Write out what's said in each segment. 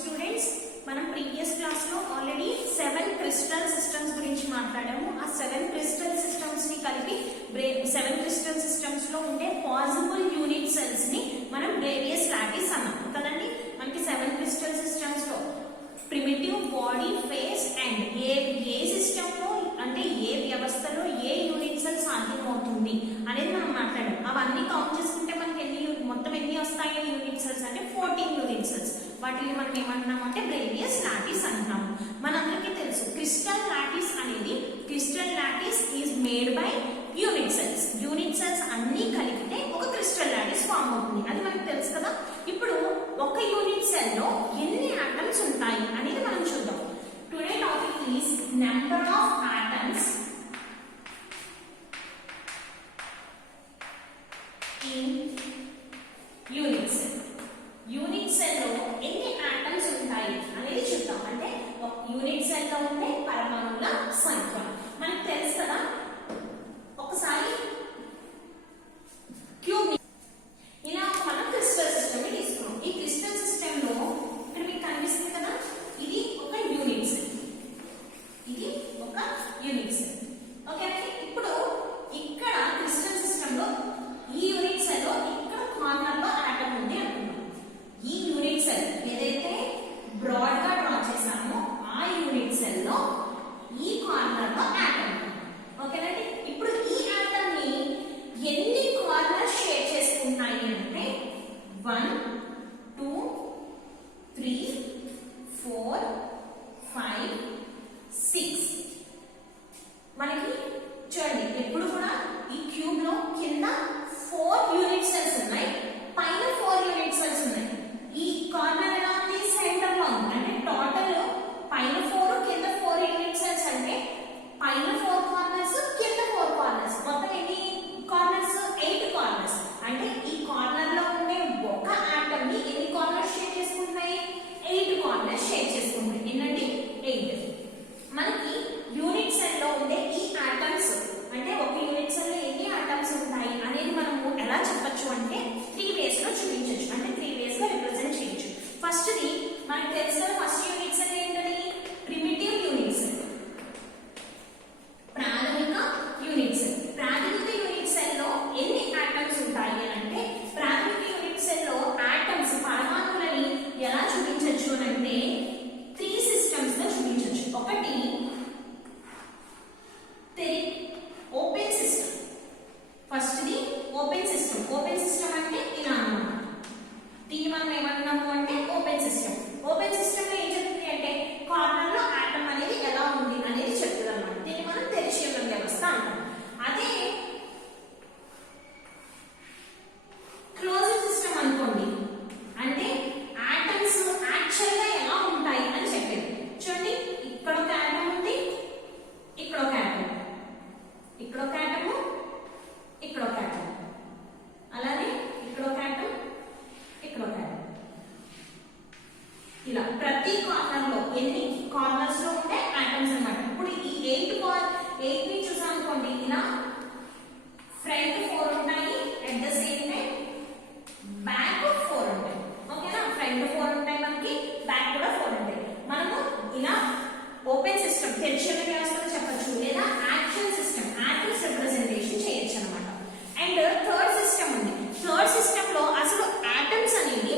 Students మనం previous class లో already 7 crystal systems గురించి మాట్లాడాము. ఆ 7 క్రిస్టల్ సిస్టమ్స్ ని కలిపి 7 క్రిస్టల్ సిస్టమ్స్ లో ఉండే పాసిబుల్ యూనిట్ సెల్స్ ని మనం బ్రేవియస్ లాటిస్ అన్నాం కదండి. మనకి 7 క్రిస్టల్ సిస్టమ్స్ లో primitive, body, face and A system లో అంటే ఏ వ్యవస్థలో ఏ యూనిట్ సెల్ సాధ్యమవుతుంది అనేది మనం మాట్లాడాం. అవన్నీ కౌంట్ చేసుకుంటే మనకి మొత్తం ఎన్ని వస్తాయి యూనిట్ సెల్స్ అంటే 14 యూనిట్ సెల్స్. వాటిని మనం ఏమంటున్నాం అంటే బ్రేవియస్ లాటిస్ అంటున్నాము. మనందరికీ తెలుసు క్రిస్టల్ లాటిస్ అనేది crystal lattice is made by unit cells. Unit cells అన్ని కలిపితే ఒక క్రిస్టల్ లాటిస్ ఫామ్ అవుతుంది. అది మనకు తెలుసు కదా. ఇప్పుడు ఒక యూనిట్ సెల్ లో ఎన్ని ఆటమ్స్ ఉంటాయి అనేది మనం చూద్దాం. Today topic is number of atoms in unit cell. Unit cell లో ఎన్ని ఆటమ్స్ ఉంటాయి అనేది చూద్దాం. అంటే యూనిట్ సెల్ లో ఉండే పరమాణువుల సంఖ్య మనకు తెలుసు కదా. ఒకసారి క్యూబ్ ఇలా మనం క్రిస్టల్ సిస్టమ్ ని తీసుకున్నాం. ఈ క్రిస్టల్ సిస్టమ్ లో ఇక్కడ మీకు కనిపిస్తుంది కదా, ఇది ఒక యూనిట్ సెల్, ఇది ఒక యూనిట్ సెల్. ఓకే, ఇప్పుడు ఇక్కడ క్రిస్టల్ సిస్టమ్ లో ఈ యూనిట్ సెల్ లో ఇక్కడ కార్నర్ లో ఆటమ్ ఉంది అనుకున్నాం. ఈ యూనిట్ సెల్ ఏదైతే బ్రాడ్ గా డ్రా చేసామో ఆ యూనిట్ సెల్ లో ఈ కార్నర్ లో ఆటమ్. ఓకేనండి. ఇప్పుడు ఈ ఆటమ్ ని ఎన్ని కార్నర్స్ షేర్ చేసుకుంటాయి అంటే 1 2 3 4 5 6. మనకి చూడండి ఎప్పుడు కూడా ఈ క్యూబ్ లో కింద 4 యూనిట్ సెల్స్ ఉన్నాయి, పైన 4 యూనిట్ సెల్స్ ఉన్నాయి. ఈ కార్నర్ ఎలా ఉంది, సెంటర్ లో ఉంది. అంటే టోటల్ పైన 4 కింద 4 యూనిట్ సెల్స్ అంటే పైన 4 కార్నర్స్ కింద 4 కార్నర్స్, మొత్తం ఎన్ని కార్నర్స్ 8 కార్నర్స్. అంటే ఈ కార్నర్ లో ఉండే ఒక ఆటమ్ ని ఎన్ని కార్నర్స్ షేర్ చేసుకుంటాయి, 8 కార్నర్స్ షేర్ చేసుకుంటాయి. ఎన్నండి 8. మనకి యూనిట్ సెల్ లో ఉండే ఈ ఆటమ్స్ అంటే ఒక యూనిట్ సెల్ లో ఎన్ని ఆటమ్స్ ఉంటాయి అనేది మనము ఎలా చెప్పొచ్చు అంటే 3 వేస్ లో చూపించవచ్చు. అంటే 3 వేస్ లో రిప్రజెంట్ చేయొచ్చు. ఫస్ట్ ది మనకు తెలుసు, ఫస్ట్ యూనిట్ సెల్ ఏంటది, ప్రిమిటివ్ యూనిట్ సెల్, ప్రాథమిక యూనిట్ సెల్. ప్రాథమిక యూనిట్ సెల్ లో ఎన్ని ఆటమ్స్ ఉంటాయి అంటే ప్రాథమిక యూనిట్ సెల్ లో ఆటమ్స్ పరమాణువులని ఎలా చూపించవచ్చు అంటే 3 సిస్టమ్స్ లో చూపించవచ్చు. ఒకటి open system. First the open system. Open system అంటే ఇలా అన్నమాట. దీన్ని మనం ఏమంటున్నాము అంటే ఓపెన్ సిస్టమ్. ఓపెన్ సిస్టమ్ లో ఏం చెప్తుంది అంటే కార్నర్ లో ఆటమ్ అనేది ఎలా ఉంది అనేది చెప్తుంది అన్నమాట. దీన్ని మనం తెరిచి ఉన్న వ్యవస్థ అంటాం. అదే క్లోజ్డ్ సిస్టమ్ అనుకోండి, అంటే ఆటమ్స్ యాక్చువల్ గా ఎలా ఉంటాయి అని చెప్పేది. చూడండి, ఇక్కడ ఒక ఆటమ్ ఉంది, ఇక్కడ ఒక ఆటమ్, ఇక్కడ ఒక ఆటమ్, ఇక్కడ ఒక ఆటమ్, అలానే ఇక్కడ ఒక ఆటమ్, ఇక్కడ ఒక ఆటమ్. ఇలా ప్రతి కార్నర్ లో ఎన్ని కార్నర్స్ లో ఉంటే ఆటమ్స్ అన్నమాట. ఇప్పుడు ఈ 8 ని చూసాం అనుకోండి, ఇలా ఫ్రంట్ 4 ఉంటాయి, at the same time back 4 ఉంటాయి. ఓకేనా, ఫ్రంట్ 4 ఉంటాయి మనకి, బ్యాక్ కూడా 4 ఉంటాయి. మనము ఇలా ఓపెన్ సిస్టమ్ తెరిచిన వ్యవస్థలో చెప్పొచ్చు, లేదా యాక్షన్ సిస్టమ్ ఆటమ్స్ రిప్రజెంటేషన్ చేయొచ్చు అన్నమాట. అండ్ థర్డ్ సిస్టమ్ ఉంది. థర్డ్ సిస్టమ్ లో అసలు ఆటమ్స్ అనేవి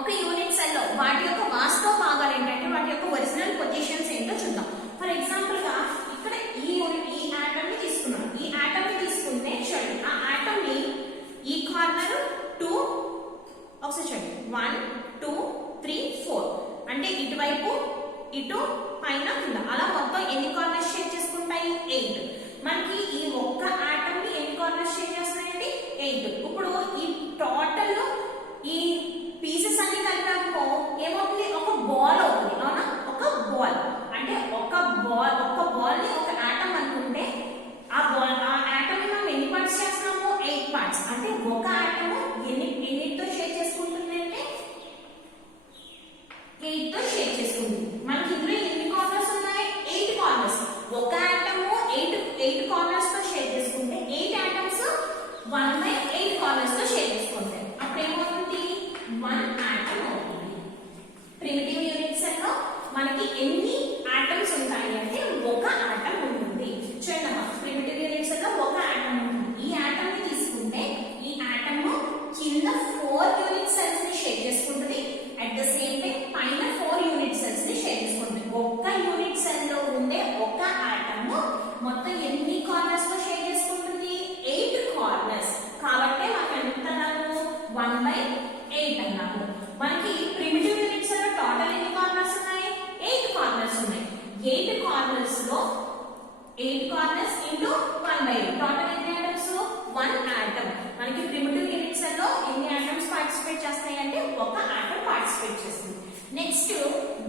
ఒక యూనిట్ సెల్ లో వాటి యొక్క వాస్తవ భాగాలు ఏంటంటే వాటి యొక్క ఒరిజినల్ పొజిషన్స్ ఏంటో చూద్దాం. ఫర్ ఎగ్జాంపుల్ గా ఇక్కడ ఈ ఆటమ్ ని తీసుకున్నాం. ఈ ఆటమ్ ని తీసుకుంటే చూడండి, ఆ ఆటమ్ ని ఈ కార్నర్ 2, ఒకసారి చూడండి 1 2 3 4 అంటే ఇటువైపు ఇటు పైన కింద అలా మొత్తం ఎన్ని కార్నర్స్ షేర్ చేసుకుంటాయి, 8. మనకి ఈ ఒక్క ఆటమ్ ని ఎన్ని కార్నర్స్ షేర్ చేస్తున్నాయండి, 8. ఇప్పుడు ఈ టోటల్ ఈ పీసెస్ అన్ని కలిపాకో ఏమవుతుంది, ఒక బాల్ అవుతుంది. అవునా, ఒక బాల్. అంటే ఒక బాల్ ని ఒక ఆటమ్ అనుకుంటే ఆ ఆటమ్ ని మనం ఎన్ని పార్ట్స్ చేస్తున్నాము, 8 పార్ట్స్. అంటే ఒక ఆటమ్ ఎన్నిటితో షేర్ చేసుకుంటుంది అంటే 8 తో షేర్ చేసుకుంటుంది. మనకి ఇందులో ఎన్ని కార్నర్స్ ఉన్నాయి, 8 కార్నర్స్. ఒక ఆటమ్ 8 కార్నర్స్ తో షేర్ చేసుకుంటే 8 ఆటమ్స్ 1/8 కార్నర్స్ తో షేర్ చేసుకుంటాయి. అప్పుడు ఏమవుతుంది, 1 ఆటమ్ అవుతుంది. Primitive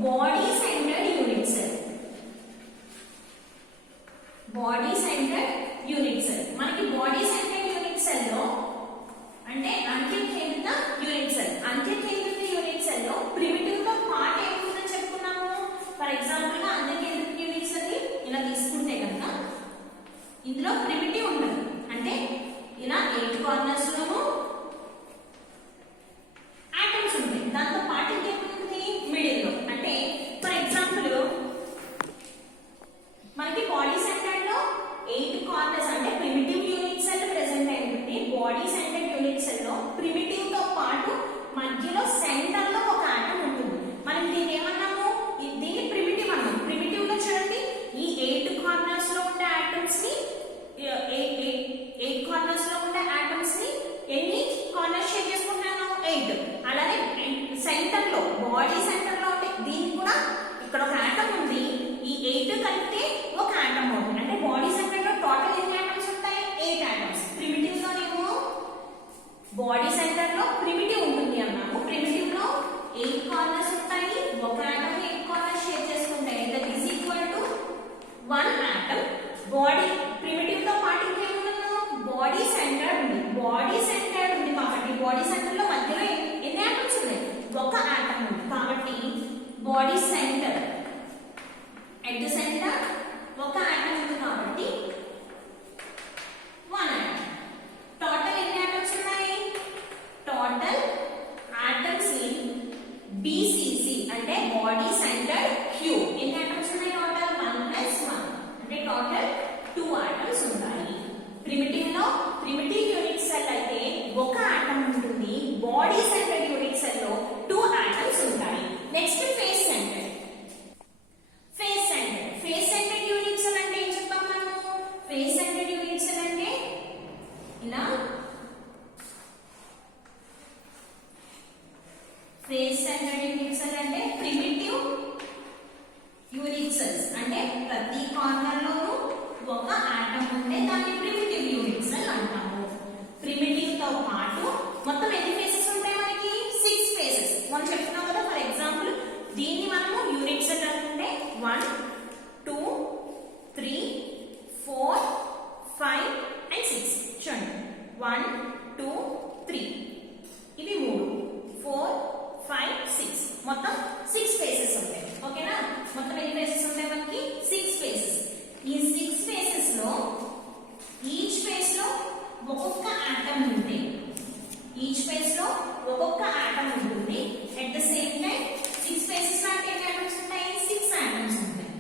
body centred unit cell. Body centred unit cell. మనకి బాడీ సెంటర్డ్ యూనిట్ సెల్ లో అంటే అంత్యకేంద్రిత యూనిట్ సెల్. అంత్యకేంద్రిత యూనిట్ సెల్ లో ప్రిమిటివ్ తో పార్ట్ ఏముందని చెప్పుకున్నాము. ఫర్ ఎగ్జాంపుల్ గా అంత్యకేంద్రిత యూనిట్ సెల్ ని ఇలా తీసుకుంటే కనుక ఇందులో ప్రిమిటివ్ ఉంటుంది. అంటే ఇలా 8 కార్నర్స్ లోను ఆటమ్స్ ఉంటాయి. దాంతో పాటు ఇంకేముంటుంది మిడిల్ లో. అంటే ఫర్ ఎగ్జాంపుల్ మనకి బాడీ సెంటర్ లో 8 కార్నర్స్ అంటే ప్రిమిటివ్ యూనిట్ సెల్ ప్రెసెంట్ అయి ఉంటుంది. బాడీ సెంటర్ యూనిట్ సెల్ లో ప్రిమిటివ్ తో పాటు మధ్యలో సెంటర్ లో ఒక ఆటమ్ ఉంటుంది. మనం దీన్ని ఏమన్నాము, దీన్ని ప్రిమిటివ్ అన్నాం. ప్రిమిటివ్ లో చూడండి ఈ 8 కార్నర్స్ లో ఉండే ఆటమ్స్ ని 8 కార్నర్స్ లో ఉండే ఆటమ్స్ ని ఎన్ని కార్నర్స్ షేర్ చేసుకుంటున్నాను 8. అలానే సెంటర్ లో బాడీ సెంటర్ లో ఉంటే దీనికి కూడా ఇక్కడ ఒక ఆటమ్ ఉంది. ఈ 8 కలిపితే ఒక ఆటమ్ అవుతుంది. అంటే బాడీ సెంటర్ లో టోటల్ ఎన్ని ఆటమ్స్ ఉంటాయి 8 ఆటమ్స్. ప్రిమిటివ్ లోనేమో బాడీ సెంటర్ లో ప్రిమిటివ్ ఉంటుంది అన్నాము. ప్రిమిటివ్ లో 8 కార్నర్స్ ఉంటాయి. ఒక ఆటమ్ 8 కార్నర్స్ షేర్ చేసుకుంటాయి. That is equal to 1 atom. Body primitive తో పాటు ఇంకేమున్నాను బాడీ సెంటర్ ఉంది. బాడీ సెంటర్ ఉంది కాబట్టి బాడీ సెంటర్ లో మధ్యలో ఎన్ని ఆటమ్స్ ఉన్నాయి ఒక ఆటమ్ ఉంది. కాబట్టి body centre at the centre ఒక ఆటమ్ ఉంది కాబట్టి 1 ఆటమ్. టోటల్ ఎన్ని ఆటమ్స్ ఉన్నాయి టోటల్ ఆటమ్స్ ఇన్ BCC అంటే బాడీ సెంటర్ Q ఎన్ని ఆటమ్స్ ఉన్నాయి టోటల్ 1 + 1 అంటే టోటల్ 2 ఆటమ్స్ ఉంటాయి. ప్రిమిటివ్ లో ప్రిమిటివ్ యూనిట్ సెల్ అయితే ఒక ఆటమ్ ఉంటుంది. బాడీ సెంటర్ యూనిట్ సెల్ లో 2 ఆటమ్స్ ఉంటాయి. Next face centre. Face centre face centre unit cell అంటే ఏం చెప్తాం మనము. ఫేస్ సెంటర్ యూనిట్ సెల్ అంటే ఇలా ఫేస్ సెంటర్ యూనిట్ సెల్ అంటే ప్రిమిటివ్ యూనిట్ సెల్స్. అంటే ప్రతి కార్నర్ లోనూ ఒక ఆటమ్ ఉంటే దాన్ని ప్రిమిటివ్ యూనిట్ సెల్ అంటాము. ప్రిమిటివ్ తో పాటు మొత్తం ఎన్ని ఫేసెస్ ఉంటాయి మనకి 6 ఫేసెస్. మనం చెప్తున్నాం కదా. ఫర్ ఎగ్జాంపుల్ దీన్ని మనము యూనిట్ సెల్ అనుకుంటే 1 2 3 4 5 and 6. చూడండి 1 2 3 ఇవి 3 4 5 6 మొత్తం 6 ఫేసెస్ ఉంటాయి. ఓకేనా. మొత్తం ఎన్ని ఫేసెస్ ఉంటాయి మనకి 6 ఫేసెస్. ఈ 6 ఫేసెస్ లో ఈచ్ ఫేస్ లో ఒక్కొక్క ఆటమ్ ఉంటుంది. ఈచ్ ఫేస్ లో ఒక్కొక్క ఆటమ్ ఉంటుంది. At the same time 6 faces లో అంటే ఎన్ని ఆటమ్స్ ఉంటాయి 6 ఆటమ్స్ ఉంటాయి.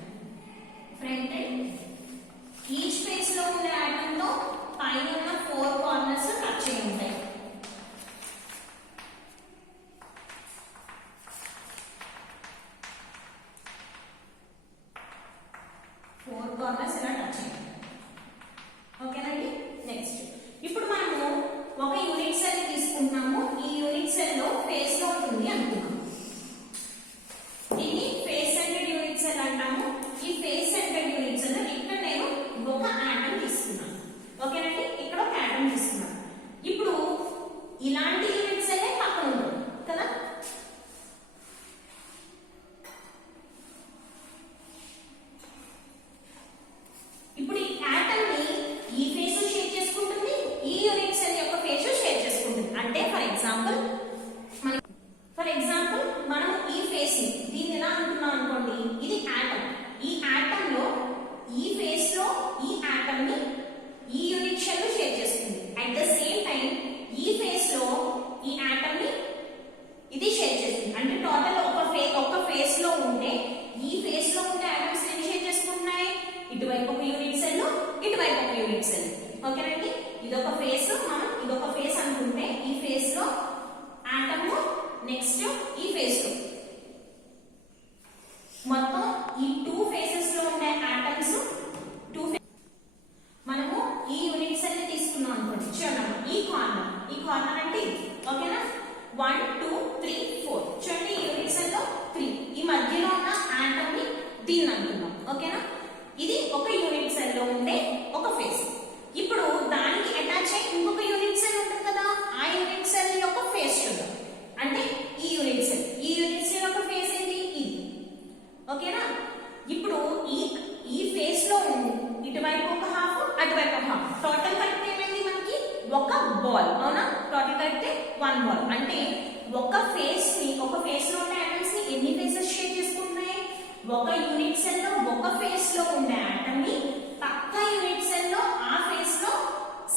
ఒక యూనిట్ సెల్ లో ఒక ఫేస్ లో ఉండే ఆటమ్ ని పక్క యూనిట్ సెల్ లో ఆ ఫేస్ లో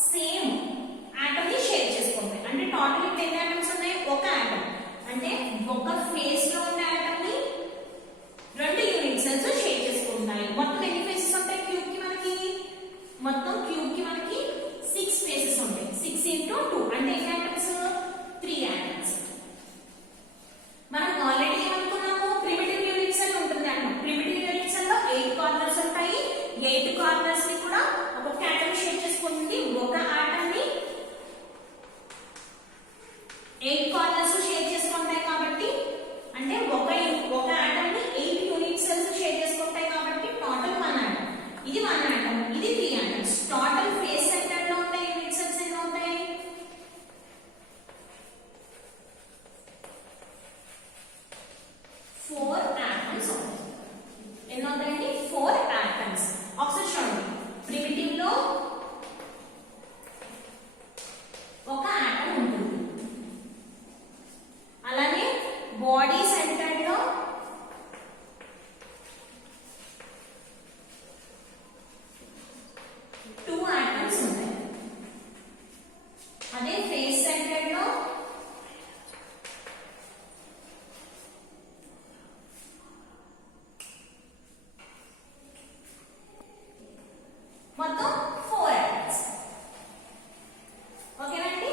సేమ్ ఆటమ్ ని షేర్ చేసుకుంటాయి. అంటే టోటల్ ఇప్పుడు ఎన్ని ఆటమ్స్ ఉన్నాయి? ఒక ఆటమ్. అంటే ఒక ఫేస్ లో ఉండే ఆటమ్ ని రెండు యూనిట్ సెల్స్ షేర్ చేసుకుంటాయి. మొత్తం ఎన్ని ఫేసెస్ ఉంటాయి క్యూబ్ కి మనకి? మొత్తం క్యూబ్ కి మనకి 6 ఫేసెస్ ఉంటాయి. 6 into 2 అంటే ఎన్ని ఆటమ్స్? 3 ఆటమ్స్. మనం ఆల్రెడీ ఏమనుకున్నాము? ప్రిమిటివ్ యూనిట్ సెల్ ఉంటుంది అన్నాం. ప్రిమిటివ్ యూనిట్ సెల్ లో 8 కార్నర్స్ ఉంటాయి. 8 కార్నర్స్ ని కూడా ఒక ఆటమ్ షేర్ చేసుకుంటుంది. ఒక ఆటమ్ ని 8 కార్నర్స్ షేర్ చేసుకుంటాయి కాబట్టి, అంటే ఒక ఆటమ్ ని 8 యూనిట్ సెల్స్ షేర్ చేసుకుంటాయి కాబట్టి టోటల్ 1 ఆటమ్. ఇది 1 ఆటమ్, ఇది 3 ఆటమ్స్. టోటల్ ఫేస్ సెంటర్ లో ఉండే యూనిట్ సెల్స్ ఎన్ని ఉంటాయి? 4 ఆటమ్స్ ఉంటాయి. ఎన్ని ఉంటాయండి? 4 ఆటమ్స్. ఒకసారి చూడండి, ప్రిమిటివ్ లో ఒక ఆటమ్ ఉంటుంది. అలానే బాడీ సెంటర్ లో టూ ఆటమ్స్ ఉంటాయి. అదే ఫేస్ సెంటర్ లో మొత్తం 4 ఆటమ్స్. ఓకేనండి?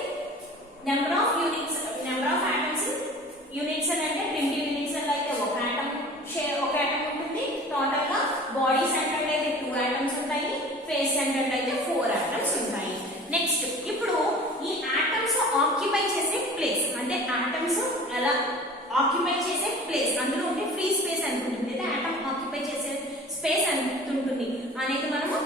Number of units, number of atoms units అంటే ప్రిమిటివ్ యూనిట్స్ అయితే ఒక ఆటమ్ ఉంటుంది. టోటల్ గా బాడీ సెంటర్ లో అయితే 2 ఆటమ్స్ ఉంటాయి. ఫేస్ సెంటర్ లో అయితే 4 ఆటమ్స్ ఉంటాయి. నెక్స్ట్, ఇప్పుడు ఈ ఆటమ్స్ ఆక్యుపై చేసే ప్లేస్, అంటే ఆటమ్స్ ఎలా ఆక్యుపై చేసే ప్లేస్, అందులో ఉంటే ఫ్రీ స్పేస్ ఎంత ఉంటుంది, లేదా ఆటమ్ ఆక్యుపై చేసే స్పేస్ ఎంత ఉంటుంది అనేది మనము